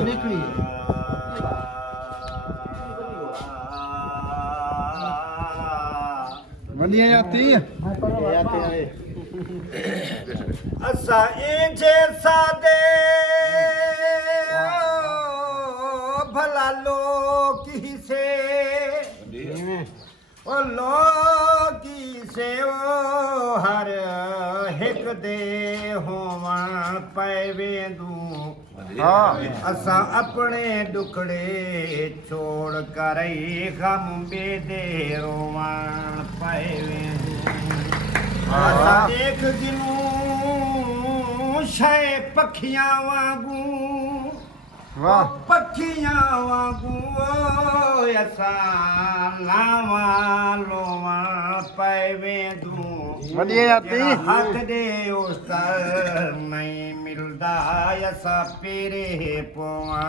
निकली वनिया आती असा इंजे सादे भला लोग ही से ओ लोग ही से ओ हर हिक दे होवा पैवेंदू असा अपने दुखड़े छोड़ कर गम बेदे रोवा पैवेंदू असा देख जिनू शै पखियां वांगू वाह पखियां वांगू असा लावा लोवा पैवेंदू वनिया आती हक दे उस नहीं मिलदा असा पेरे पवा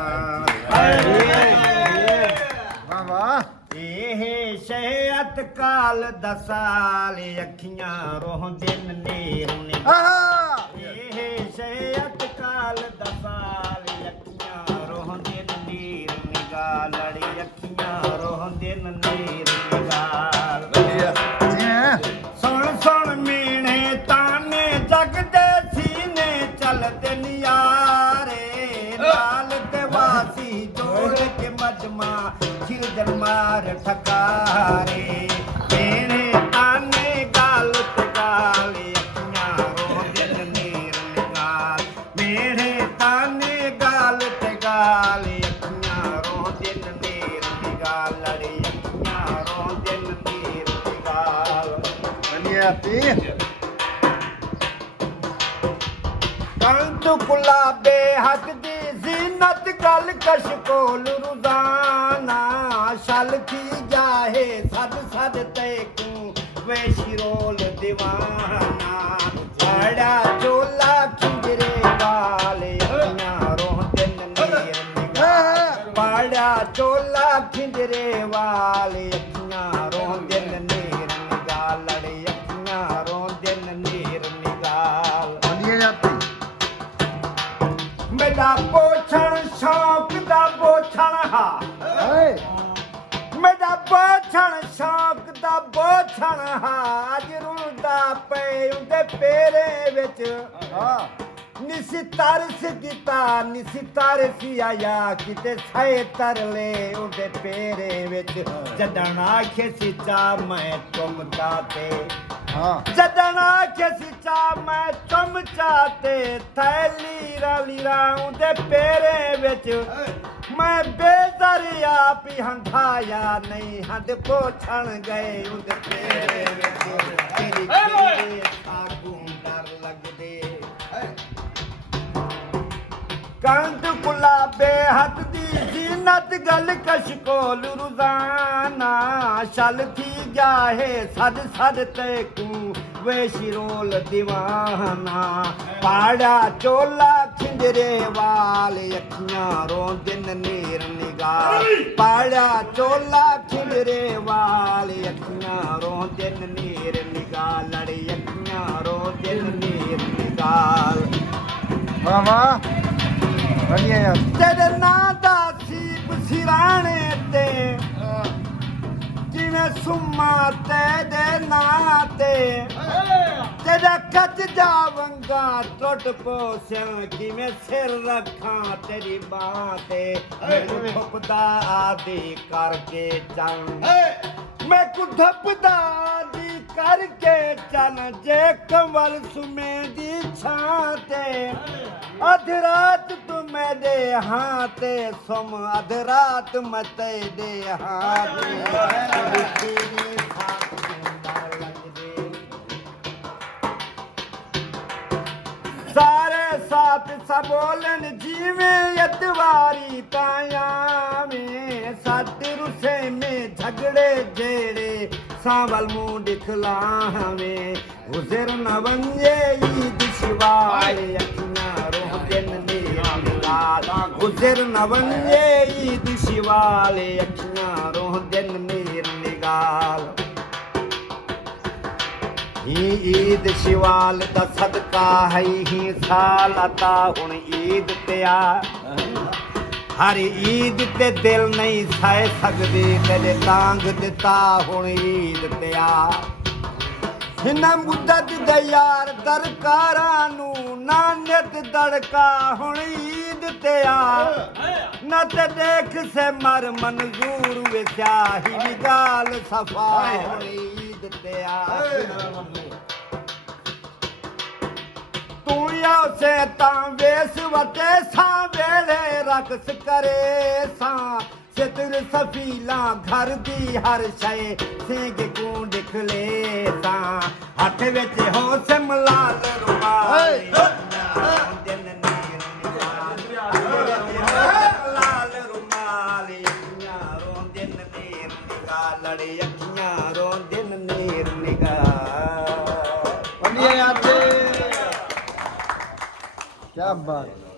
वाह वाह ਇਹ ਸ਼ਹਿਅਤ ਕਾਲ ਦਸਾਲ ਅੱਖੀਆਂ ਰੋਹ ਦਿਨ ਨੀਰ ਨੇ ਇਹ ਸ਼ਹਿਅਤ ਕਾਲ ਦਸਾਲ ਅੱਖੀਆਂ ਰੋਹ ਦਿਨ ਨੀਰ ਨਿਗਾਹ ਲੜੀ ਅੱਖੀਆਂ ਰੋਹ ਦਿਨ ਨੀਰ ਨਿਗਾਹ ਸੁਣ ਸੁਣ ਮੀਣੇ ਤਾਨੇ ਜਗ ਦੇ ਸੀਨੇ ਚੱਲਦੇ ਨਿਆਰੇ ਲਾਲ ਤੇ ਵਾਸੀ ਜੋੜ ਕੇ ਮਜਮਾ ਖਿਰ ਜਮਾਰ ਠਕਾਰੇ ਮੇਰੇ ਤਾਨੇ ਗਾਲ ਤੇ ਗਾਲ ਅੱਖੀਆਂ ਰੋ ਦਿਲ ਨੀਰ ਨਿਗਾਲ ਮੇਰੇ ਤਾਨੇ ਗਾਲ ਤੇ ਗਾਲ ਅੱਖੀਆਂ ਰੋ ਦਿਲ ਨੀਰ ਨਿਗਾਲ ਲੜੀ ਅੱਖੀਆਂ ਰੋ ਦਿਲ ਨੀਰ ਨਿਗਾਲ वनिया आती ਕੰਤ ਗੁਲਾਬੇ ਹੱਕ ਦੀ ਜ਼ੀਨਤ ਗਲ ਕਸ਼ ਕੋਲ ਰੁਜ਼ਾਨਾ ਸ਼ਲ ਕੀ ਜਾਹੇ ਸਦ ਸਦ ਤੇ ਕੂ ਵੇ ਸ਼ਿਰੋਲ دیਵਾਨਾ ਬੜਾ ਚੋਲਾ ਖਿੰਜਰੇ ਵਾਲੇ ਅੱਖਾਂ ਰੋਹ ਦਿਨ ਨੀਰ ਨਿਗਾਹ ਬੜਾ ਚੋਲਾ ਖਿੰਜਰੇ ਵਾਲੇ ਅੱਖਾਂ ਰੋਹ ਦਿਨ ਨੀਰ ਨਿਗਾਹ ਲੜੇ ਅੱਖਾਂ ਰੋਹ ਦਿਨ ਨੀਰ ਨਿਗਾਹ वनिया आती ਮੇਰਾ ਪੋਛਣ ਸ਼ੌਕ ਦਾ ਬੋਛਣ ਹਾ ਮੇਰਾ ਬੋਛਣ ਸ਼ੌਕ ਦਾ ਬੋਛਣ ਹਾ ਅੱਜ ਰੁਲਦਾ ਪਏ ਉਹਦੇ ਪੇਰੇ ਵਿੱਚ ਨਿਸੀ ਤਰਸ ਕੀਤਾ ਨਿਸੀ ਤਰਸ ਆਇਆ ਕਿਤੇ ਸਹਿ ਤਰਲੇ ਉਹਦੇ ਪੇਰੇ ਵਿੱਚ ਜਦਣ ਆਖੇ ਸਿੱਚਾ ਮੈਂ ਤੁਮਤਾ ਤੇ ਜਦਣਾ ਕਿਸੇ ਚਾ ਮੈਂ ਚਮਚਾ ਤੇ ਥੈਲੀ ਰਲੀ ਰਾਉਂ ਦੇ ਪੇਰੇ ਵਿੱਚ ਮੈਂ ਬੇਜ਼ਰਿਆ ਵੀ ਹੰਧਾਇਆ ਨਹੀਂ ਹੱਦ ਪੋਛਣ ਗਏ ਉਹਦੇ ਪੇਰੇ ਵਿੱਚ ਤੇਰੀ ਕਿਹੜੇ ਆਗੂ ਡਰ ਲੱਗਦੇ ਕੰਦ ਗੁਲਾਬੇ ਹੱਥ ਦੀ ਜ਼ੀਨਤ ਗਲ ਕਸ਼ ਕੋਲ ਰੁਜ਼ਾਨਾ ਛਲ ਥੀ ਜਾਹੇ ਸਦ ਸਦ ਤੇ ਕੂ ਵੇ ਸ਼ਿਰੋਲ دیਵਾਨਾ ਪਾੜਾ ਚੋਲਾ ਖਿੰਜਰੇ ਵਾਲੇ ਅੱਖੀਆਂ ਰੋ ਦਿਨ ਨੀਰ ਨਿਗਾਹ ਪਾੜਾ ਚੋਲਾ ਖਿੰਜਰੇ ਵਾਲੇ ਅੱਖੀਆਂ ਰੋ ਦਿਨ ਨੀਰ ਨਿਗਾਹ ਲੜੀ ਅੱਖੀਆਂ ਰੋ ਦਿਨ ਨੀਰ ਨਿਗਾਹ वाह वाह वनिया आती ਤੇਰੇ ਨਾਂ ਦਾ ਸੀਪ ਸਿਰਾਣੇ ਤੇ ਜਿਵੇਂ ਸੁਮਾ ਤੇਰੇ ਨਾਂ ਤੇ ਤੇਰਾ ਕੱਚ ਜਾ ਵੰਗਾ ਟੁੱਟ ਪੋਸਿਆਂ ਕਿਵੇਂ ਸਿਰ ਰੱਖਾਂ ਤੇਰੀ ਬਾਹ ਤੇ ਮੈਨੂੰ ਧੁੱਪਦਾ ਆਦੀ ਕਰਕੇ ਚੱਲ ਮੈਂ ਕੁ ਧੱਪਦਾ ਆਦੀ ਕਰਕੇ ਚੱਲ ਜੇ ਕੰਵਲ ਸੁਮੇ ਦੀ ਛਾਂ ਤੇ ਅੱਧ ਰਾਤ ਤੂੰ ਮੇਰੇ ਹਾਂ ਤੇ ਸੁਮ ਅੱਧ ਰਾਤ ਮੈਂ ਤੇਰੇ ਹਾਂ ਤੇ ਤੇਰੀ ਸਾਥ ਜਿੰਦਾ ਲੱਗਦੇ ਸਾਰੇ ਸਾਥ ਸਬੋਲਨ ਜੀਵੇਂ ਅਤਵਾਰੀ ਤਾयाਵੇਂ ਸੱਤ ਰੁਸੇ ਮੇ ਝਗੜੇ ਜਿਹੜੇ ਸਾਵਲ ਮੂੰਹ ਦਿਖਲਾਵੇਂ ਉਜ਼ਰ ਨ ਵੰਜੇ ਈਦ ਸ਼ਿਵਾਲੇ ਅੱਖੀਆਂ ਰੋਹ ਦਿਨ ਨੀਰ ਨਿਗਾਲ ਉਜ਼ਰ ਨ ਵੰਜੇ ਈਦ ਸ਼ਿਵਾਲੇ ਅੱਖੀਆਂ ਰੋਹ ਦਿਨ ਨੀਰ ਨਿਗਾਲ ਹੀ ਈਦ ਸ਼ਿਵਾਲ ਦਾ ਸਦਕਾ ਹੈ ਹੀ ਸਾਲ ਅਤਾ ਹੁਣ ਈਦ ਤੇ ਆ ਹਰ ਈਦ ਤੇ ਦਿਲ ਨਹੀਂ ਸਹਿ ਸਕਦੇ ਤੇਰੇ ਤਾਂਗ ਦਿੱਤਾ ਹੁਣ ਈਦ ਤੇ ਆ ਹਿਨਾ ਮੁੱਦਤ ਦੇ ਯਾਰ ਦਰਕਾਰਾਂ ਨੂੰ ਨਾ ਨਿਤ ਦੜਕਾ ਹੁਣ ਈਦ ਤੇ ਆ ਨਾ ਤੇ ਦੇਖ ਸੇ ਮਰ ਮਨਜ਼ੂਰ ਵੇ ਸਿਆਹੀ ਵੀ ਗਾਲ ਸਫਾ ਹੁਣ ਈਦ ਤੇ ਆ ਤੂੰ ਯਾ ਸੇ ਤਾਂ ਵੇਸ ਵਤੇ ਸਾਂ ਵੇਲੇ ਰਕਸ ਕਰੇ ਸਾਂ ਸਿਤਰ ਸਫੀਲਾ ਘਰ ਦੀ ਹਰ ਸ਼ੈ ਸਿੰਘ ਕੋ ਦਿਖਲੇ ਸਾਂ ਹੱਥ ਵਿੱਚ ਹੋ ਸਿਮਲਾਲ ਰੁਮਾਲ ਦਿਨ ਨੀਰ ਲਾਲ ਰੁਮਾਲ ਅੱਖੀਆਂ ਰੋਂ ਦਿਨ ਨੀਰ ਨਿਗਾ ਲੜੇ ਅੱਖੀਆਂ ਰੋਂ ਦਿਨ ਨੀਰ ਨਿਗਾ ਵਧੀਆ ਯਾਰ ਤੇ ਕੀ ਬਾਤ